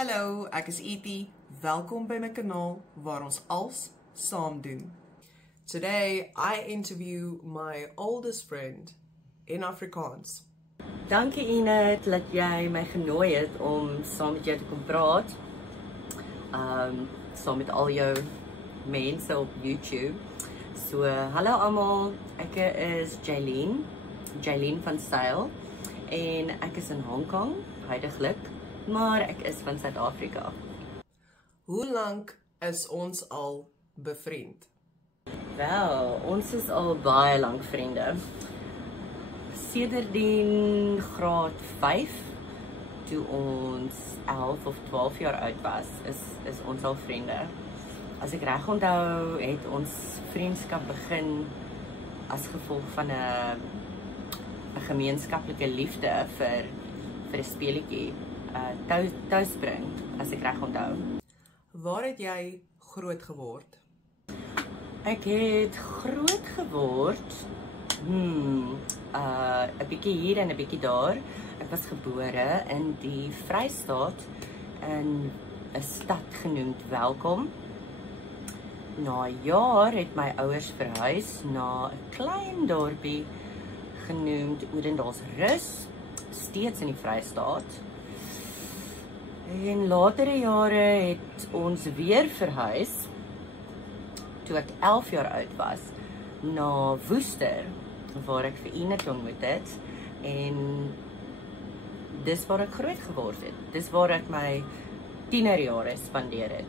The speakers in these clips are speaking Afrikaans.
Hallo, ek is Etie. Welkom by my kanaal waar ons als saam doen. Today I interview my oldest friend in Afrikaans. Dankie Enid dat jy my genooi het om saam met jou te kom praat. Saam met al jou mense op YouTube. So, hallo almal, ek is Jaylene van Sail en ek is in Hong Kong, huidiglik, maar ek is van Suid-Afrika. Hoe lank is ons al bevriend? Wel, ons is al baie lank vriende. Sedertdien graad 5, toe ons 11 of 12 jaar oud was, is ons al vriende. As ek reg onthou, het ons vriendskap begin as gevolg van 'n gemeenskaplike liefde vir 'n speletjie, touspring, as ek reg onthou. Waar het jy groot geword? Ek het groot geword, 'n bietjie hier en 'n bietjie daar. Ek was gebore in die Vrystaat in 'n stad genoemd Welkom. Na 'n jaar het my ouers verhuis na 'n klein dorpie genoemd Odendaalsrus, steeds in die Vrystaat. En latere jare het ons weer verhuis, toe ek 11 jaar oud was, na Woester, waar ek vir Enid ontmoet het, en dis waar ek groot geword het. Dis waar ek my tienerjare spandeer het.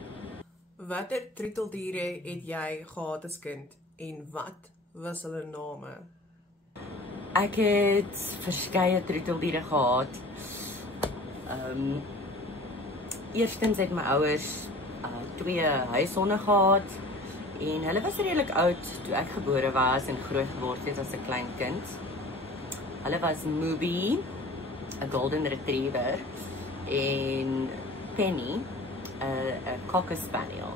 Watter troeteldiere het jy gehad as kind en wat was hulle name? Ek het verskeie troeteldiere gehad. Eerstens het my ouers 2 huishonde gehad en hulle was redelik oud toe ek gebore was en groot geword het as 'n klein kind. Hulle was Mubi, 'n golden retriever, en Penny, 'n cocker spaniel.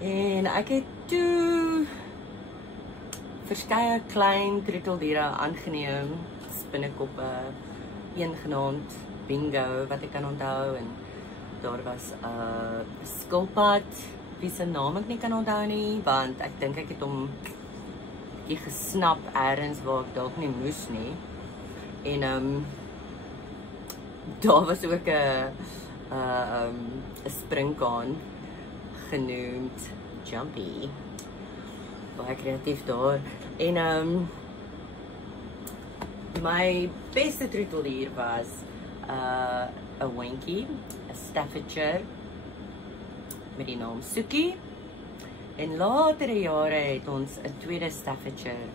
En ek het toe verskeie klein troeteldiere aangeneem, spinnekoppe, een genaamd Bingo wat ek kan onthou, en daar was 'n skilpad wie se naam ek nie kan onthou nie, want ek dink ek het hom gesnap ergens waar ek dalk nie moes nie. En daar was ook 'n springkaan genoemd Jumpy. Baie kreatief daar. En my beste troeteldier was 'n Winkie, 'n Staffordshire met die naam Sukie. En latere jare het ons 'n tweede Staffordshire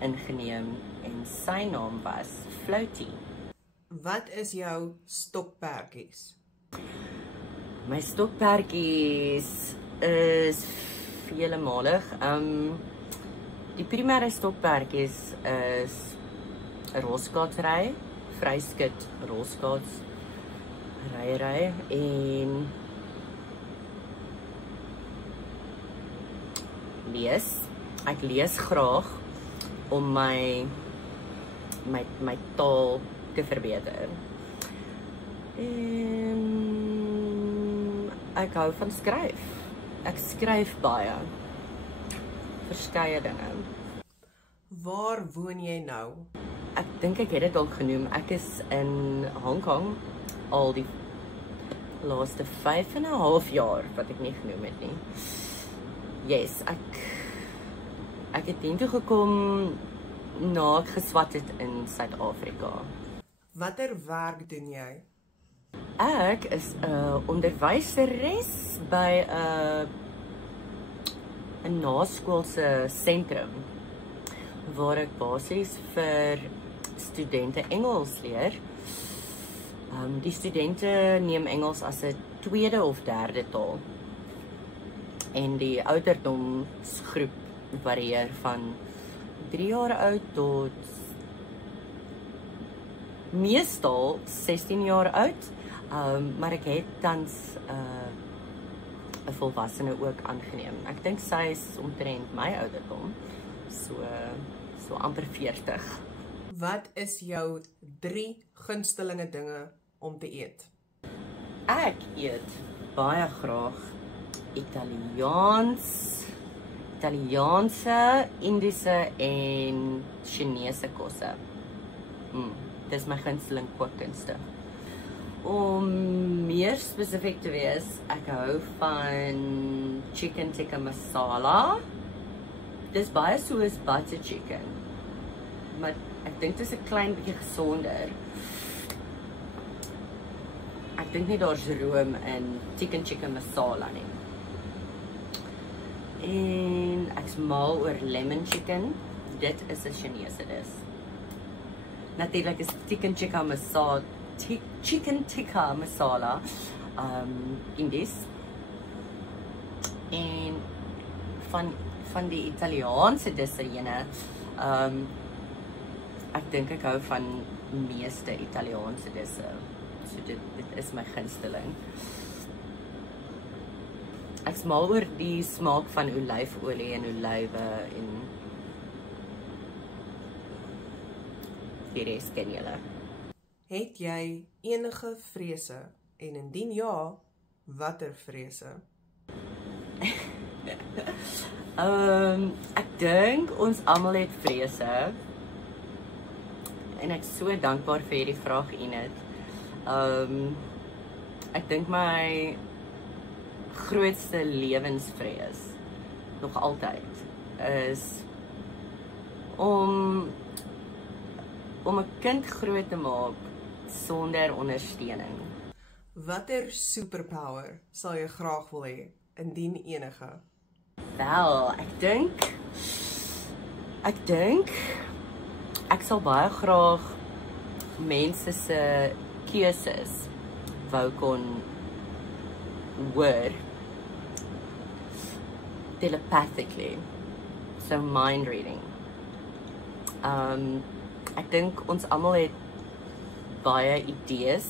ingeneem en sy naam was Floaty. Wat is jou stokperdjies? My stokperdjies is velemalig. Die primêre stokperdjies is 'n rolskaatsry, vryskut rolskaats ry en lees. Ek lees graag om my taal te verbeter. En ek hou van skryf. Ek skryf baie. Verskeie dinge. Waar woon jy nou? Ek dink ek het dit al genoem. Ek is in Hong Kong al die laaste 5,5 jaar wat ek nie genoem het nie. Yes, ek het hiertoe gekom na ek geswat het in Suid-Afrika. Watter werk doen jy? Ek is 'n onderwyseres by 'n naskoolse sentrum waar ek basies vir studente Engels leer. Die studente neem Engels as 'n tweede of derde taal. En die ouderdomsgroep varieer van 3 jaar oud tot meestal 16 jaar oud. Maar ek het tans 'n volwassene ook aangeneem. Ek dink sy is omtrent my ouderdom, so amper 40. Wat is jou 3 gunstelinge dinge om te eet? Ek eet baie graag Italiaanse, Indiese en Chinese kosse. Dis my gunsteling kookkunste. Om meer spesifiek te wees, ek hou van chicken tikka masala. Dis baie soos butter chicken, maar ek dink dit is 'n klein bietjie gesonder. Ek dink nie daar's room in chicken masala nie. En ek's mal oor lemon chicken. Dit is 'n Chinese dis. Natuurlik is chicken tikka masala Indies. En van die Italiaanse disse ene, ek dink ek hou van meeste Italiaanse disse. So dit is my gunsteling. Ek is mal oor die smaak van olyfolie en olywe en die res ken julle. Het jy enige vrese? En indien ja, watter vrese? Ek dink ons almal het vrese. En ek is so dankbaar vir hierdie vraag, Enid. Ek dink my grootste lewensvrees nog altyd is om 'n kind groot te maak sonder ondersteuning. Watter superpower sal jy graag wil hê, indien enige? Wel, ek dink ek sal baie graag mense se keuses wou kon hoor telepathically, so mind reading. Ek dink ons almal het baie idees,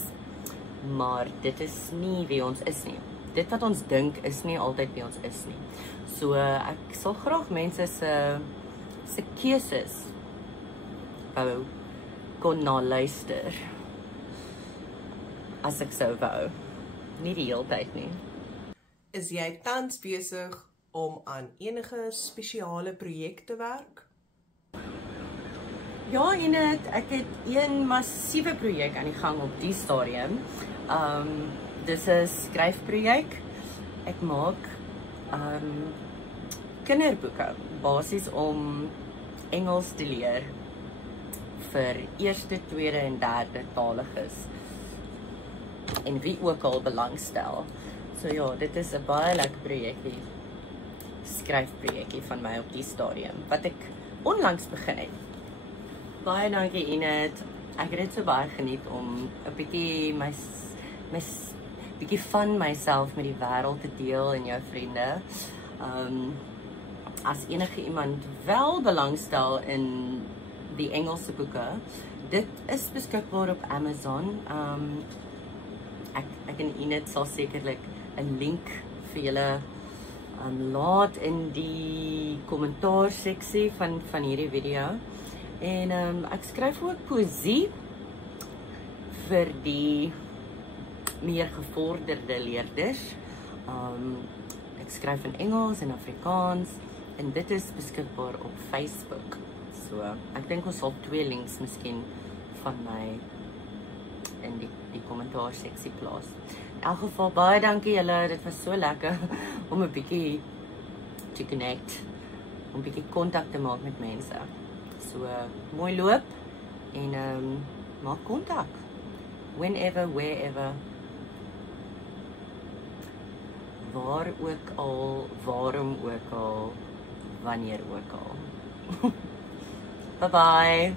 maar dit is nie wie ons is nie. Dit wat ons dink is nie altyd wie ons is nie. So ek sal graag mense se keuses wou kon naluister as ek sou wou. Nie die hele tyd nie. Is jy tans besig om aan enige spesiale projek te werk? Ja, Enid, ek het een massiewe projek aan die gang op die stadium. Dis 'n skryfprojek. Ek maak kinderboeke, basies om Engels te leer vir eerste, tweede en derde taliges. En wie ook al belangstel. So ja, dit is 'n baie lekker projekkie. Skryfprojekkie van my op die stadium wat ek onlangs begin het. Baie dankie, Enid. Ek het dit so baie geniet om 'n bietjie bietjie van myself met die wêreld te deel en jou vriende. As enige iemand wel belangstel in die Engelse boeke, dit is beskikbaar op Amazon. Ek en Enid sal sekerlik 'n link vir julle laat in die kommentaarseksie van hierdie video. En ek skryf ook poësie vir die meer gevorderde leerders. Ek skryf in Engels en Afrikaans en dit is beskikbaar op Facebook. So ek dink ons sal 2 links miskien van my in die kommentaarseksie plaas. In elk geval baie dankie julle, dit was so lekker om 'n bietjie te connect, om 'n bietjie kontak te maak met mense. So mooi loop en maak kontak. Whenever, wherever. Waar ook al, waarom ook al, wanneer ook al. Bye bye.